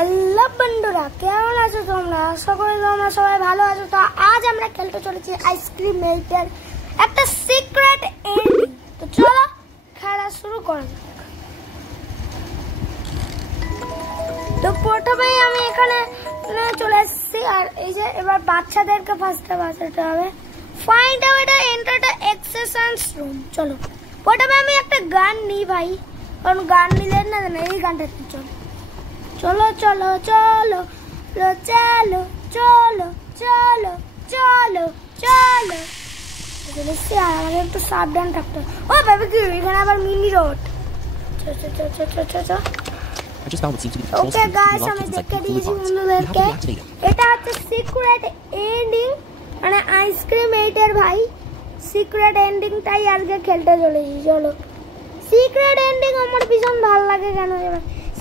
Hello বন্ধুরা, কেমন আছো তোমরা? আশা করি তোমরা সবাই ভালো আছো। তো আজ আমরা খেলতে চলেছি আইসক্রিম মেল্টের একটা সিক্রেট এন্ডিং। তো চলো খেলা শুরু করা যাক। তো প্রথমেই আমি এখানে চলে এসেছি, আর এই যে এবার বাচ্চাদেরকে ফার্স্টে বাঁচাতে হবে। Find out enter the exercise room. চলো প্রথমে আমি একটা গান নিই ভাই, কারণ গান নিলে না এই গানটা চলো চলো চলো চলো চলো চলো চলো চলো চলো। আমাদের একটু সাবধান থাকতে। ও বাবা কি এখানে আবার মিনি রোড। ওকে গাইস, আমি দেখে দিয়েছি বন্ধুদেরকে, এটা হচ্ছে সিক্রেট এন্ডিং, মানে আইসক্রিম এইটার ভাই সিক্রেট এন্ডিংটাই আজকে খেলতে চলেছি। চলো সিক্রেট এন্ডিং আমার ভীষণ ভালো লাগে। কেন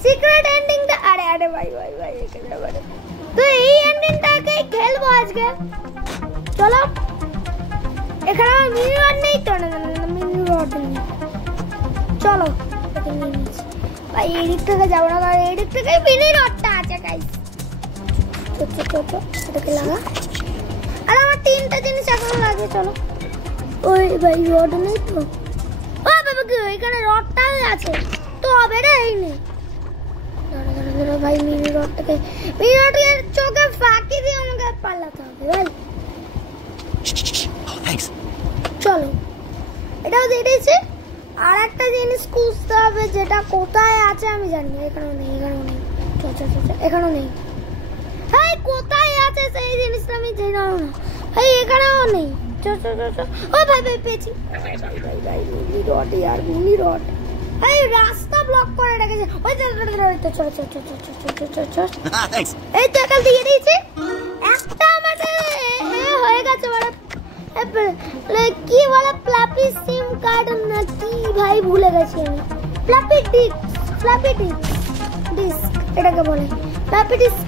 সিক্রেট এন্ডিংটা? আরে ভাই ভাই ভাই একেবারে তো এই এন্ডিংটাকে খেলবো আজকে। চলো এখানে মিনি রড নেই তো, না মিনি রড নেই। চলো ভাই এই দিক থেকে যাবো না, কারণ এই দিক থেকে মিনি রডটা আছে গাইস। এটাকে লাগা। আর আমার তিনটা জিনিস এখন লাগে। চলো ওই ভাই রড নেই তো। ও বাবা কি এখানে রডটাও আছে তো হবে রে। এই নেই ভাই মিনি রডটাকে চোখে ফাঁকি দিয়ে আমাকে পালাতে হবে ভাই। চলো এটাও দিয়ে দিয়েছি। আর একটা জিনিস খুঁজতে হবে, যেটা কোথায় আছে আমি জানি না। এখানেও নেই, এখানেও নেই, এখানেও নেই। ভাই কোথায় আছে সেই জিনিসটা আমি জানি না ভাই। এখানেও নেই। ও ভাই ভাই পেয়েছি। মিনি রড ইয়ার, মিনি রড। এই রাস্তা ব্লক করে রেখেছে। ওই তো চল এই তো একাল দিয়ে দিয়েছি। একটা আমাদের হয়ে গেছে মানে কি বলে ফ্ল্যাপি সিম কার্ড না কি ভাই ভুলে গেছি আমি। ফ্ল্যাপি ডিস্ক এটাকে বলে, ফ্ল্যাপি ডিস্ক।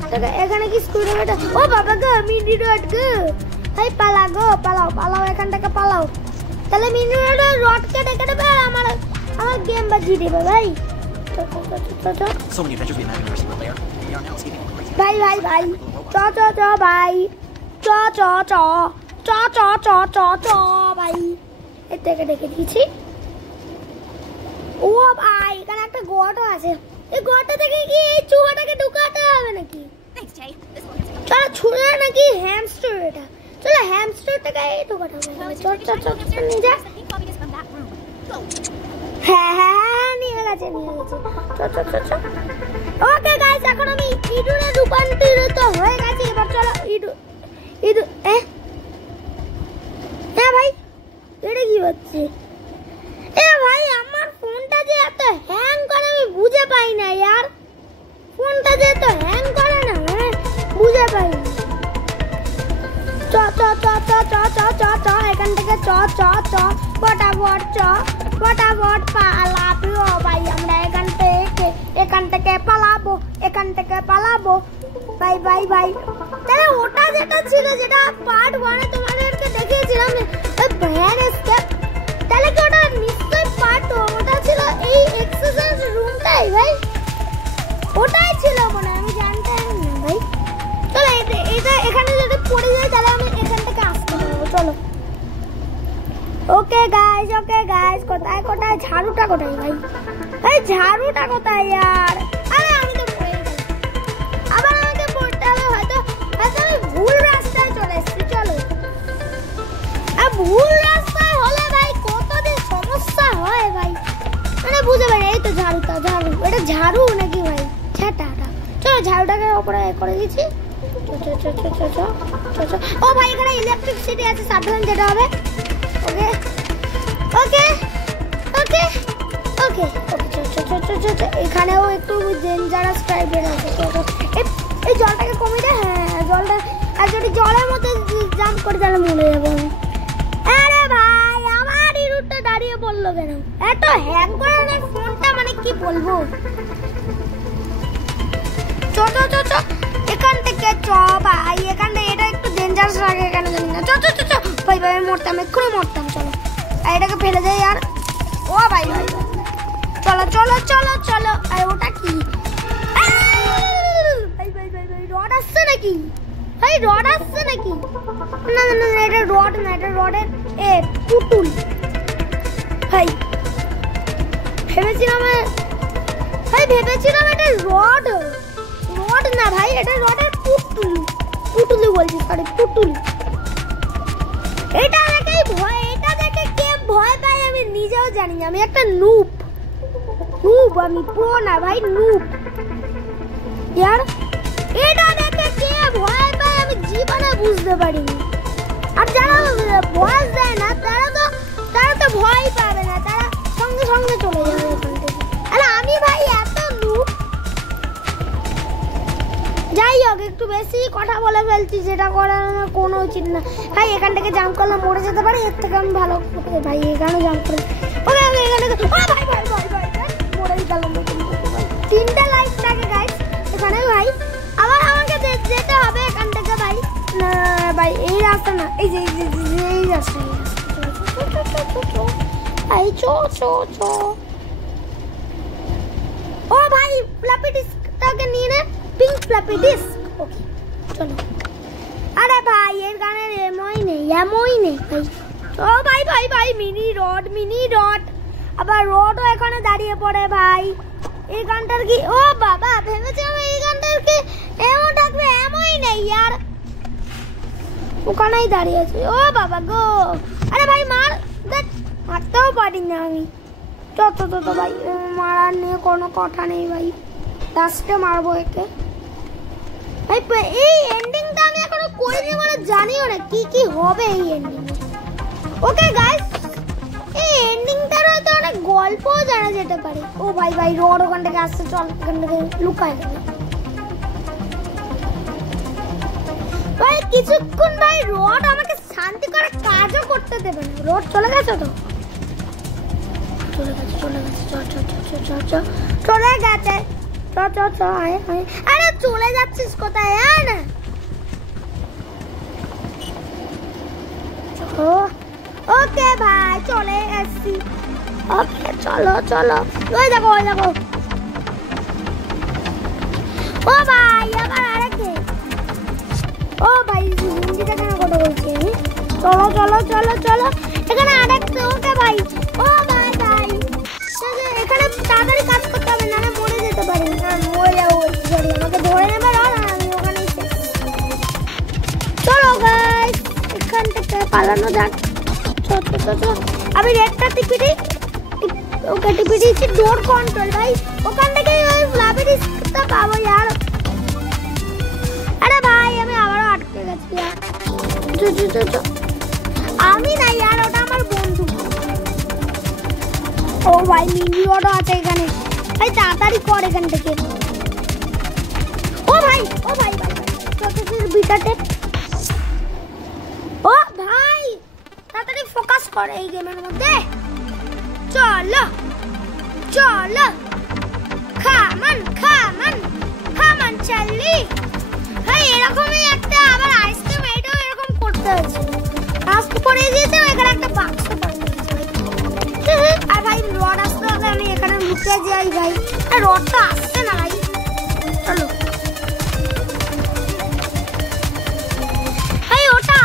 এখানে কি স্ক্রুড্রাইভারটা? ও বাবা গো মিনি রড গো ভাই, পালা গো পালাও এখান থেকে পালাও। তাহলে মিনি রড কেটে দেবে আর আমার গেম বাজিয়ে দেবে ভাই। ভাই ভাই ভাই চ ভাই চ ভাই। এর থেকে ডেকে দিয়েছি। ও ভাই এখানে একটা গোয়াটা আছে। এই গোয়াটা থেকে কি এই চুহাটাকে ঢুকাতে হবে নাকি? চলো ছুঁড়ে নাকি হ্যামস্টার। এটা চলো হ্যামস্টারটাকে এই ঢুকাতে হবে। চল নিয়ে যা। হ্যাঁ নিয়ে গেছে। ওকে গাইস, এখন আমি ইঁদুরে রূপান্তরিত হয়ে গেছি। এবার চলো ইঁদুর হ্যাঁ ভাই এটা কি হচ্ছে? ভাই আমার ফোনটা যে এত হ্যাং করে আমি বুঝে পাই না यार। ফোনটা যে এত হ্যাং করে না বুঝে পাই না। চ এখান থেকে চ ফটাফট পালাবো ভাই। আমরা এখান থেকে পালাবো ভাই ভাই ভাই। তাহলে ওটা যেটা ছিল, যেটা পার্ট 1 এ তোমাদেরকে দেখিয়েছিলাম ভ্যান এসকেপ, তাহলে কি ওটা নিশ্চয়ই পার্ট 2? ওটা ছিল এই এক্সারসাইজ রুমটাই ভাই, ওটাই ছিল মনে হয়, আমি জানতাম না ভাই। চলো এটা এখানে যদি পড়ে যায় তাহলে আমি এখান থেকে আসতে পারবো। চলো ওকে গাইস কোথায় ঝাড়ুটা কোথায় ভাই? এই ঝাড়ুটা কোথায় यार? আরে আমি তো পড়ে গেছি। আবার আমাকে পড়তে হবে। হয়তো আমি ভুল রাস্তায় চলে এসেছি। চলো আর ভুল রাস্তায় হলে ভাই কতদিন সমস্যা হয় ভাই, মানে বুঝতে পারি। এই তো ঝাড়ু, এটা ঝাড়ু নাকি ভাই? ঝাঁটাটা। চলো ঝাড়ুটাকে ওপরে করে দিচ্ছি। ও ভাই এখানে ইলেকট্রিসিটি আছে, সাবধান যেতে হবে। ওকে এখানেও একটু ডেঞ্জারাস টাইপের আছে। এই জলটাকে কমিয়ে দে। হ্যাঁ জলটা, আর যদি জলের মধ্যে জাম্প করি তাহলে মরে যাবো। আরে ভাই আমার এই রুটটা দাঁড়িয়ে পড়লো কেন? এত হ্যাং করে আমার ফোনটা, মানে কি বলবো। চ এখান থেকে চ ভাই। এখান থেকে এটা একটু ডেঞ্জারাস লাগে কেন জানি না। চ ভাই মরতাম, এক্ষুনি মরতাম। চলো আর এটাকে ফেলে দেয় আর। ও ভাই চলো। আর ওটা কি? ভাই রড আসছে নাকি? না না না এটা রড না, এটা রডের পুতুল ভাই। ভেবেছিলাম এটা রড না ভাই, এটা রডের পুতুল বলছি, সরি পুতুল। এটা দেখে কে ভয় পায় আমি নিজেও জানি না। আমি একটা নুব, আমি প্রো না ভাই, নুব यार। এটা দেখে কে ভয় পায় আমি জীবনে বুঝতে পারিনি। আর যারা ভয় দেয় না তারা তো ভয় পাবে না, তারা সঙ্গে সঙ্গে চলে যাবে ওখান থেকে। আরে আমি ভাই এত নুব। যাই হোক, একটু বেশি কথা বলে ফেলছি, যেটা করার কোনো উচিত না ভাই। এখান থেকে জাম্প করলে মরে যেতে পারে, এর থেকে আমি ভালো ভাই এখানে জাম্প করে এখান থেকে মরেই গেলাম। 3টা লাইক থাকে গাইস এখানে ভাই। আবার আমাকে যেতে হবে এখান থেকে ভাই। না ভাই এই রাস্তা না, এই যে এই রাস্তা, ও ভাই ফ্লপি ডিস্কটাকে নিয়ে নে, পিঙ্ক ফ্লপি ডিস্ক। ওকে চলো। আরে ভাই এর গানের এমই নেই ভাই। ও ভাই মিনি রড। আবার রডও এখানে দাঁড়িয়ে পড়ে ভাই। এই গানটার কি, ও বাবা ভেবেছিলাম এই গানটার কি এমন থাকবে, এমই নেই यार। ওখানেই দাঁড়িয়ে আছে, ও বাবা গো। আরে ভাই মারতেও পারি না আমি। তো ভাই মারার নিয়ে কোনো কথা নেই ভাই, লাস্টে মারবো একে ভাই। এই এন্ডিংটা আমি এখনো করিনি বলে জানিও না কি হবে এই এন্ডিং। ওকে গাইস, এই এন্ডিংটার হয়তো অনেক গল্পও জানা যেতে পারে। ও ভাই রড ওখান থেকে আসছে, চল ওখান থেকে লুকায় গেল ভাই। কিছুক্ষণ ভাই রড আমাকে শান্তি করে কাজও করতে দেবে না। রড চলে গেছে তো, চলে গেছে আরে চলে যাচ্ছিস কোথায়? না ওকে ভাই চলে এসছি। ওকে চলো ওই দেখো ও ভাই আবার আরেকে। ও ভাই হিন্দিতে কেন কথা বলছি? চলো এখানে আরেকটা। ওকে ভাই, ও ভাই এখানে তাড়াতাড়ি কাজ করতে হবে, না মরে যেতে পারি। মরে যাবো, আমাকে ধরে নেবে রড, আর আমি ওখানে। চলো গাইস এখান থেকে পালানো যাক। আমি রেডটা টিপে দিয়েছি, ডোর কন্ট্রোল ভাই। ওখান থেকে ওই ফ্লপি ডিস্কটা পাবো यार। আরে ভাই আমি আবারও আটকে গেছি यार। আমি না यार, ওটা আমার বন্ধু। ও ভাই মিনি রডও আছে এখানে ভাই, তাড়াতাড়ি কর এখান থেকে। ও ভাই বিটাতে। ও ভাই তাড়াতাড়ি ফোকাস কর এই গেমের মধ্যে। চলো খামান চালি ভাই। এরকমই একটা আবার আইসক্রিম, এটাও এরকম করতে হয়েছে। রাস্তা করে দিয়েছে, এখানে একটা বাক্স পড়ে গেছে ভাই। আর ভাই রড আসতে হবে, আমি এখানে লুকিয়ে যাই ভাই। আর রডটা আসছে না ভাই। চলো ভাই, ওটা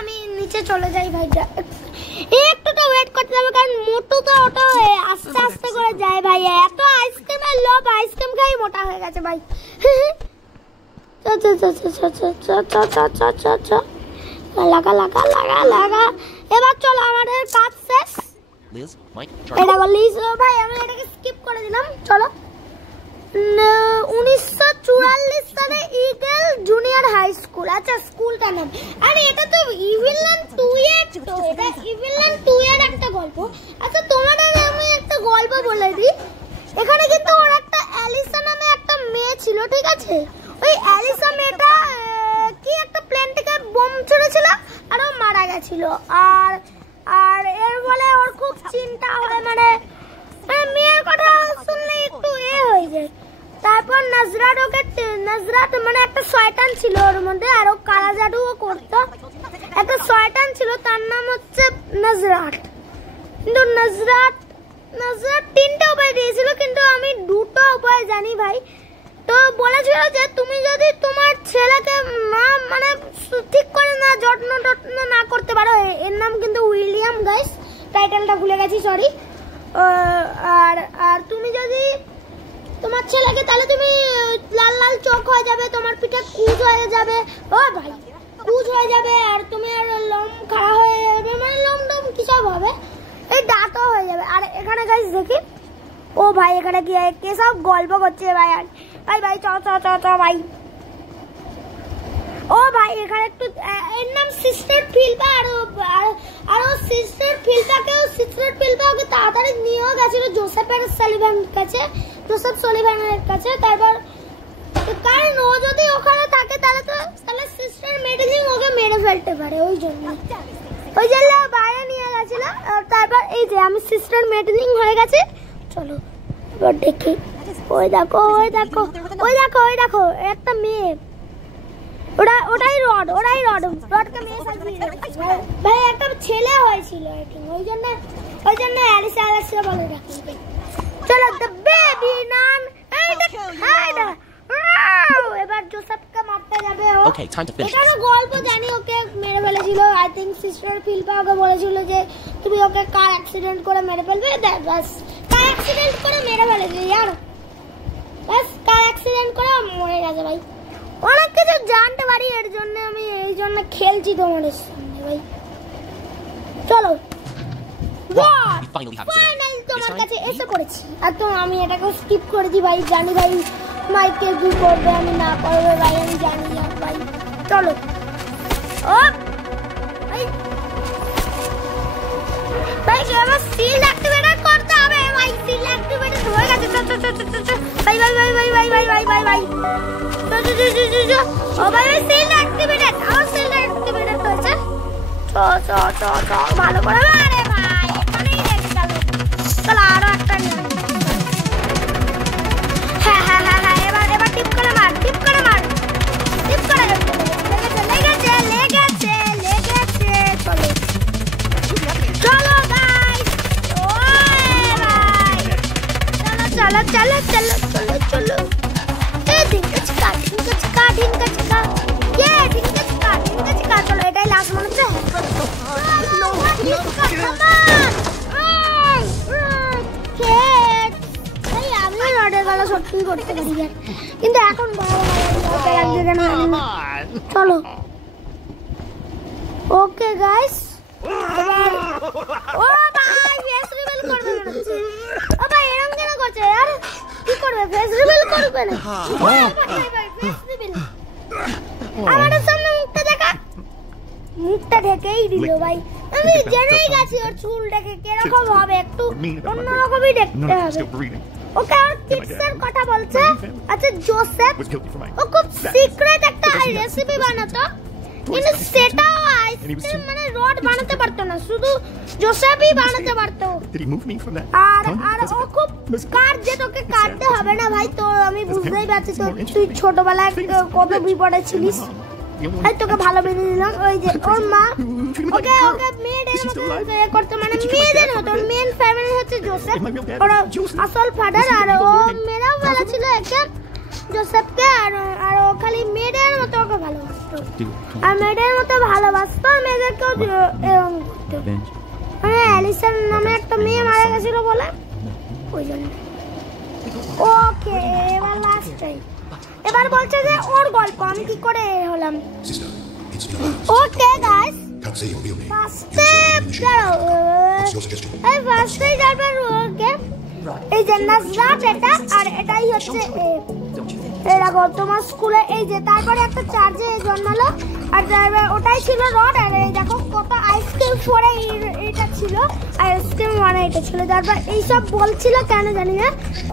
আমি নিচে চলে যাই ভাই। একটু তো ওয়েট করতে হবে, কারণ মোটু তো ওটা আস্তে করে যায় ভাই। এত আইসক্রিমের লোভ, আইসক্রিম খাই মোটা হয়ে গেছে ভাই। লাগা। এবার চলো, আমাদের কাজ শেষ। এটা বলিস ভাই, আমি এটাকে স্কিপ করে দিলাম। চলো 1944 সালে ইগল জুনিয়র হাই স্কুল। আচ্ছা স্কুলটার নাম। আরে এটা তো ইভিলল্যান্ড 2 এর, তো এটা ইভিলল্যান্ড 2 এর একটা গল্প। আচ্ছা তোমাদের আমি একটা গল্প বলে দিই। এখানে কিন্তু ওর একটা অ্যালিসা নামে একটা মেয়ে ছিল, ঠিক আছে? ওই অ্যালিসা মেয়েটা কি একটা প্লেন থেকে বোম ছুড়েছিল আর ও মারা গেছিল। আর এর ফলে ওর খুব চিন্তা হয়, মানে মেয়ের কথা শুনলে একটু হয়ে যায়। তারপর নজরাত মানে একটা শয়তান ছিল ওর মধ্যে, আর ও কালা জাদুও করতো। একটা শয়তান ছিল, তার নাম হচ্ছে নজরাত। কিন্তু নজরাত 3টা উপায় দিয়েছিল, কিন্তু আমি 2টো উপায় জানি ভাই। তো বলেছিল যে তুমি যদি তোমার ছেলেকে না মানে ঠিক করে না যত্ন না করতে পারো, এর নাম কিন্তু উইলিয়াম গাইস, টাইটেলটা ভুলে গেছি সরি। আর আর তুমি যদি তোমার ছেলেকে, তাহলে তুমি লাল লাল চোখ হয়ে যাবে, তোমার পিঠে কুচ হয়ে যাবে, ও ভাই কুচ হয়ে যাবে, আর তুমি আর লোম খাড়া হয়ে যাবে, মানে লোম টোম কি সব হবে, এই দাঁতও হয়ে যাবে। আর এখানে গাইস দেখি, ও ভাই এখানে কি কে সব গল্প করছে ভাই, আর ভাই ভাই চ চ চ চ ভাই। ও ভাই এখানে একটু, এর নাম সিস্টার ফিলপা, আর ও সিস্টার ফিলপা ওকে তাড়াতাড়ি নিয়েও গেছিল জোসেফের সলিভানের কাছে। তারপর কারণ ও যদি ওখানে থাকে তাহলে সিস্টার মেডেলিং ওকে মেরে ফেলতে পারে, ওই জন্য বাইরে নিয়ে গেছিল। তারপর এই যে আমি সিস্টার মেডেলিং হয়ে গেছে, চলো এবার দেখি। ওই দেখো একটা মেয়ে, ওটাই রডকে মেয়ে ভাই একটা ছেলে হয়েছিল, ওই জন্য অ্যালিসা বলে রাখি। চলো দ্য বেবি নান, এবার জোসেফকে মারতে যাবে ও। এটারও গল্প জানি, ওকে মেরে ফেলেছিল। আই থিঙ্ক সিস্টার ফিলপা ওকে বলেছিল যে তুমি ওকে কার অ্যাক্সিডেন্ট করে মেরে ফেলবে, বাস কার অ্যাক্সিডেন্ট করে মেরে ফেলেছে ইয়ার, বাস কার অ্যাক্সিডেন্ট করে মরে গেছে ভাই। অনেক কিছু জানতে পারি, এর জন্য আমি এই জন্য খেলছি তোমাদের সঙ্গে ভাই। চলো ফাইনালি তোমার কাছে এসে পড়েছি, আর তো আমি এটাকে স্কিপ করেছি ভাই, জানি ভাই মাইকে কি করবে, আমি না করবে ভাই, আমি জানি ভাই। চলো ও ভাই আমার সিল অ্যাক্টিভেট করতে হবে ভাই, সিল অ্যাক্টিভেট হয়ে গেছে। ভাই ভাই ভাই ভাই ভাই ভাই ভাই ভাই ভাই ও ভাই সিল অ্যাক্টিভেটেড, আমার সিল অ্যাক্টিভেটেড হয়েছে। ভালো করে আরে ভাই এখানেই রেখে গেল। চলো আরো একটা নিয়ে, হ্যাঁ এবার টিপ করে মার লেগেছে। চলো গাইস, ও ভাই চলো চলো এটাই লাস্ট মনে হচ্ছে। আমি রডের গলা সত্যি করতে পারি, কিন্তু এখন চলো ওকে গাইস। ও ভাই ফেস রিভিল করবে মনে হচ্ছে, ও ভাই এরকম কেন করছে यार, কি করবে ফেস রিভিল করবে না, ভাই ফেস রিভিল আমাদের সামনে মুখটা ঢেকেই দিল ভাই। আমি জেনেই গেছি ওর চুলটাকে কিরকম হবে, একটু অন্যরকমই দেখতে হবে। ওকে আর টিপসের কথা বলছে। আচ্ছা জোসেফ ও খুব সিক্রেট একটা রেসিপি বানাতো, কিন্তু সেটাও আইসক্রিম মানে রড বানাতে পারতো না, শুধু জোসেফই বানাতে পারতো। আর ও খুব কার যে তোকে কাটতে হবে না ভাই, তো আমি বুঝতেই পারছি তো তুই ছোটবেলায় কত বিপদে ছিলিস, তাই তোকে ভালো বেঁধে দিলাম। ওই যে ওর মা ওকে মেয়েদের মতো করতো, মানে মেয়েদের মতো, মেন ফ্যামিলি হচ্ছে জোসেফ, ওর আসল ফাদার। আর ও মেয়েরাও ফেলেছিল একটা জোসেফকে, আর ও খালি মেয়েদের মতো ওকে ভালোবাসতো, আর মেয়েদের মতো ভালোবাসতো, আর মেয়েদেরকেও এরকম করতো। মানে অ্যালিসন নামে একটা মেয়ে মারা গেছিল বলে, ওই জন্য। ওকে এবার লাস্ট টাইম, এবার বলছে যে ওর গল্প আমি কি করে হলাম। ওকে গাইস ফার্স্টে যাবে ওকে, এই যে নাজরাত এটা, আর এটাই হচ্ছে এরকম তোমার স্কুলে এই যে, তারপরে একটা চার্জে জন্মালো, আর ড্রাইভার ওটাই ছিল রড। আর এই দেখো কত আইসক্রিম পরে এটা ছিল, আইসক্রিম মানে এটা ছিল। তারপর এইসব বলছিল কেন জানি না,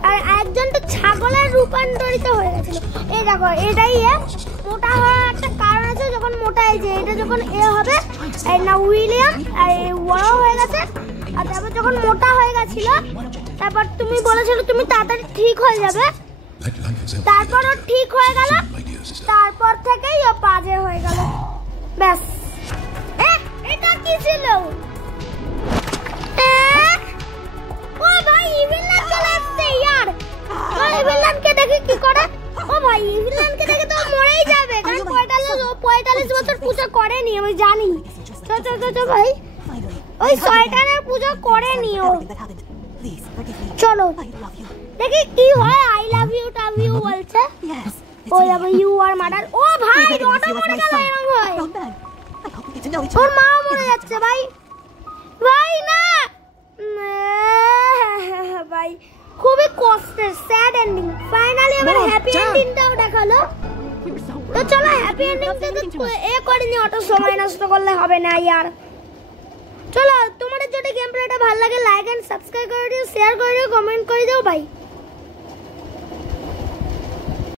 আর একজন তো ছাগলের রূপান্তরিত হয়ে গেছিল। এই দেখো এটাই মোটা হওয়ার একটা কারণ আছে, যখন মোটা এই যে এটা যখন হবে না উইলিয়াম আর বড় হয়ে গেছে, আর তারপর যখন মোটা হয়ে গেছিল, তারপর তুমি বলেছিল তুমি তাড়াতাড়ি ঠিক হয়ে যাবে, তারপর ও ঠিক হয়ে গেল, তারপর থেকেই ও পাজে হয়ে গেল, ব্যাস। এটা কি ছিল? ও ভাই ইভিলান চলে আসছে यार, ওই ইভিলানকে দেখি কি করে। ও করেই যাবে, কারণ 45 বছর পূজা করেনি, আমি জানি। চলো ভাই, ওই শয়তানের পূজা করেনি ও। চলো দেখি কি হয়। আই লাভ ইউ টাভ ইউ বলছে। ও যাবে ইউ আর মার্ডার। ও ভাই রটা মরে গেল, এরকম হয়। ওর মা মরে যাচ্ছে ভাই, ভাই না ভাই, খুবই কষ্টের স্যাড এন্ডিং। ফাইনালি আমার হ্যাপি এন্ডিংটাও দেখালো। তো চলো হ্যাপি এন্ডিংটা তো এ করিনি, অত সময় নষ্ট করলে হবে না यार। চলো তোমাদের যদি গেম প্লেটা ভালো লাগে লাইক এন্ড সাবস্ক্রাইব করে দিও, শেয়ার করে দিও, কমেন্ট করে দিও ভাই।